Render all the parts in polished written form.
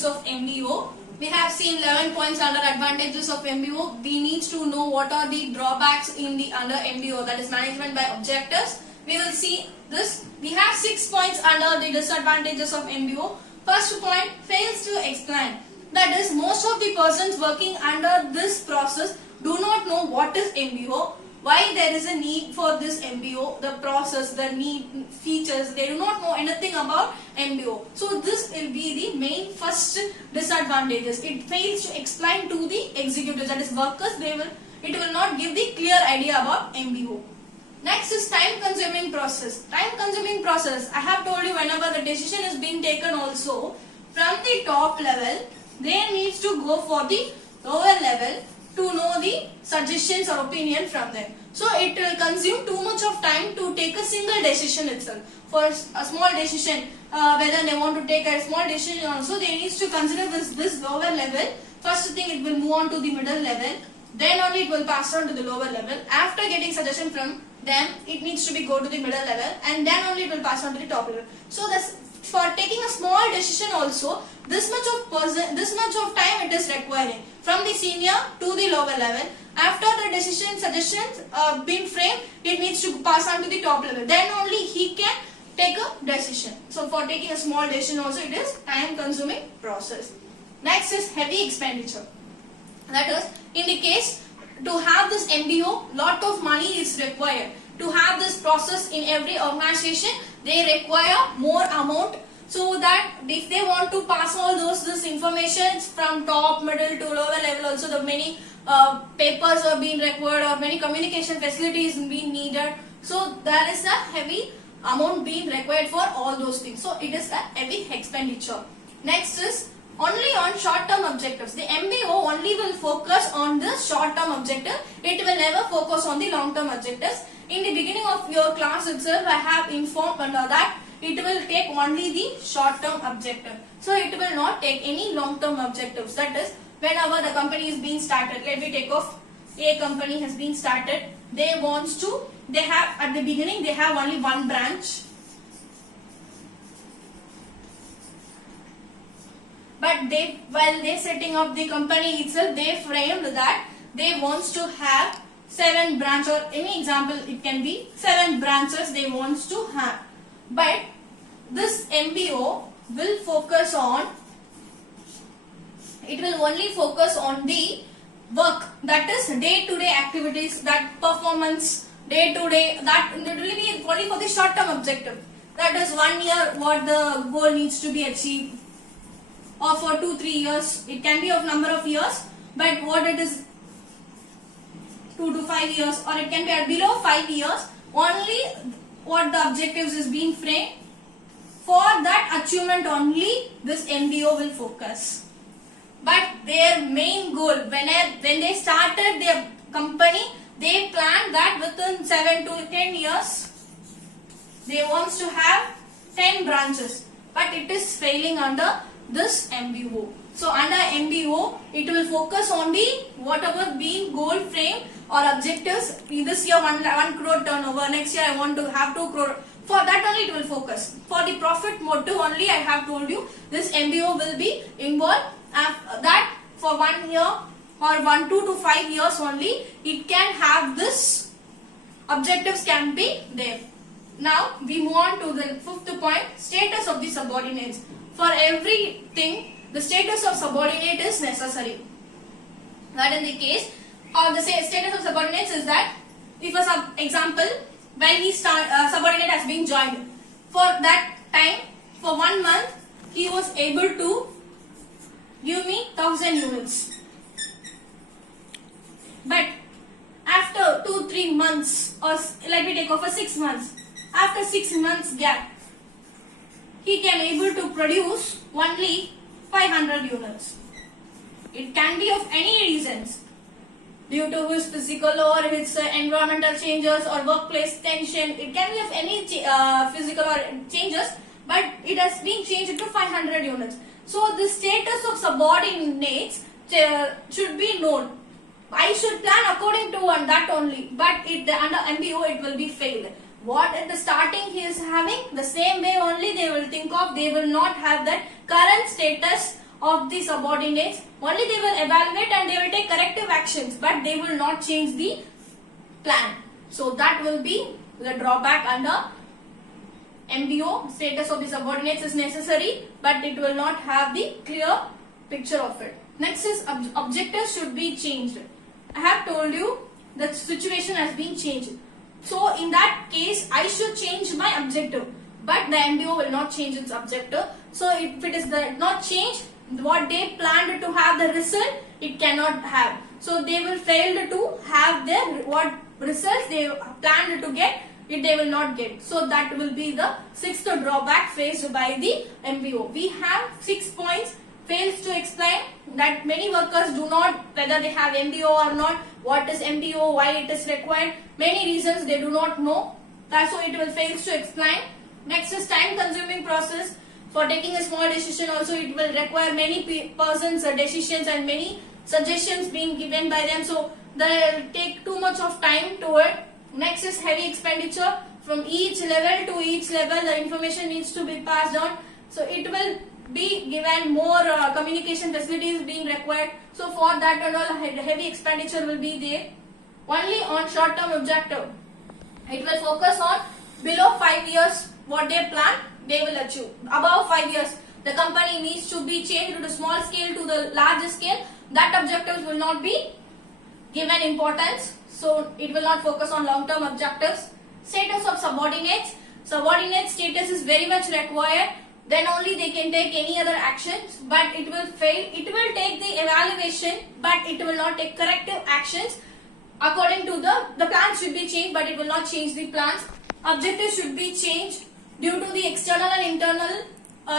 advantages of MBO. We have seen 11 points under advantages of MBO. We need to know what are the drawbacks in the under MBO, that is management by objectives. We will see this. We have 6 points under the disadvantages of MBO. First point, fails to explain. That is, most of the persons working under this process do not know what is MBO, why there is a need for this MBO, the process, the need, features. They do not know anything about MBO. So this will be the main first disadvantages. It fails to explain to the executives, that is workers. It will not give the clear idea about MBO. Next is time consuming process. Time consuming process, I have told you, whenever the decision is being taken also, from the top level, they need to go for the lower level to know the suggestions or opinion from them. So it will consume too much of time to take a single decision itself. For a small decision, whether they want to take a small decision also, they need to consider this lower level. First thing, it will move on to the middle level. Then only it will pass on to the lower level. After getting suggestion from them, it needs to be go to the middle level, and then only it will pass on to the top level. So this, for taking a small decision also, this much of time it is requiring from the senior to the lower level. After the decision suggestions been framed, it needs to pass on to the top level. Then only he can take a decision. So for taking a small decision also, it is time consuming process. Next is heavy expenditure. That is, in the case to have this MBO, lot of money is required. To have this process in every organization, they require more amount, so that if they want to pass all this information from top, middle to lower level also, the many papers are being required or many communication facilities being needed. So there is a heavy amount being required for all those things. So it is a heavy expenditure. Next is only on short-term objectives. The MBO only will focus on the short-term objective. It will never focus on the long-term objectives. In the beginning of your class itself, I have informed that it will take only the short-term objective. So it will not take any long-term objectives. That is, whenever the company is being started, let me take off, a company has been started. They have at the beginning, they have only one branch. But while they setting up the company itself, they framed that they wants to have 7 branches, or any example it can be 7 branches they wants to have. But this MBO will focus on, it will only focus on the work, that is day-to-day activities, that performance, day-to-day, that it will be only for the short-term objective. That is 1 year what the goal needs to be achieved, or for 2-3 years. It can be of number of years, but what it is 2 to 5 years, or it can be at below 5 years. Only what the objectives is being framed. For that achievement only this MBO will focus. But their main goal, when they started their company, they planned that within 7 to 10 years they wants to have 10 branches. But it is failing under this MBO. So under MBO, it will focus on the whatever being goal frame or objectives. This year 1 crore turnover, next year I want to have 2 crore. For that only it will focus. For the profit motive only, I have told you, this MBO will be involved. That for 1 year or 2 to 5 years only, it can have this objectives can be there. Now we move on to the 5th point, status of the subordinates. For everything, the status of subordinate is necessary. That in the case of the status of subordinates is that, if a example, when he subordinate has been joined, for that time, for 1 month, he was able to give me 1000 units. But after 2-3 months, or let me take off for 6 months, after 6 months gap, he can able to produce only 500 units. It can be of any reasons, due to his physical or his environmental changes or workplace tension. It can be of any physical or changes, but it has been changed to 500 units. So the status of subordinates should be known. I should plan according to that only, but under MBO it will be failed. What at the starting he is having, the same way only they will think of. They will not have that current status of the subordinates. Only they will evaluate and they will take corrective actions, but they will not change the plan. So that will be the drawback under MBO. Status of the subordinates is necessary, but it will not have the clear picture of it. Next is objectives should be changed. I have told you the situation has been changed. So in that case, I should change my objective, but the MBO will not change its objective. So if it is not changed, what they planned to have the result, it cannot have. So they will fail to have their what results they planned to get, it they will not get. So that will be the sixth drawback faced by the MBO. We have 6 points. Fails to explain that many workers do not, whether they have MBO or not, what is MBO, why it is required, many reasons they do not know. So it will fails to explain. Next is time consuming process. For taking a small decision also it will require many persons decisions and many suggestions being given by them. So they will take too much of time to it. Next is heavy expenditure. From each level to each level the information needs to be passed on. So it will be given more communication facilities being required. So for that and all heavy expenditure will be there. Only on short term objective. It will focus on below 5 years what they plan they will achieve. Above 5 years the company needs to be changed to the small scale to the large scale. That objectives will not be given importance. So it will not focus on long term objectives. Status of subordinates. Subordinate status is very much required. Then only they can take any other actions, but it will fail. It will take the evaluation, but it will not take corrective actions. According to the plans should be changed, but it will not change the plans. Objectives should be changed due to the external and internal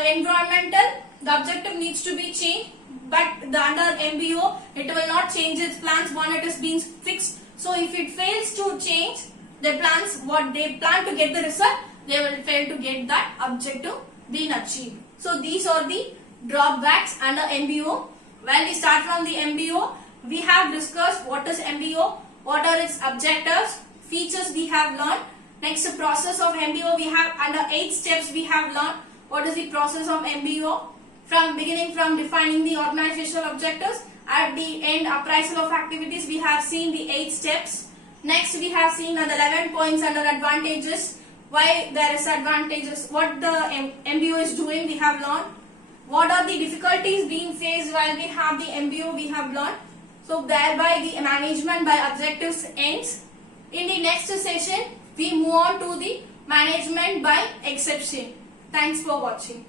environmental. The objective needs to be changed, but under MBO, it will not change its plans when it is being fixed. So if it fails to change the plans, what they plan to get the result, they will fail to get that objective been achieved. So these are the drawbacks under MBO. When we start from the MBO, we have discussed what is MBO, what are its objectives, features we have learned. Next, the process of MBO we have under 8 steps we have learned. What is the process of MBO? From beginning from defining the organizational objectives, at the end appraisal of activities we have seen the 8 steps. Next we have seen the 11 points under advantages. Why there is advantages, what the MBO is doing we have learned. What are the difficulties being faced while we have the MBO we have learned. So thereby the management by objectives ends. In the next session we move on to the management by exception. Thanks for watching.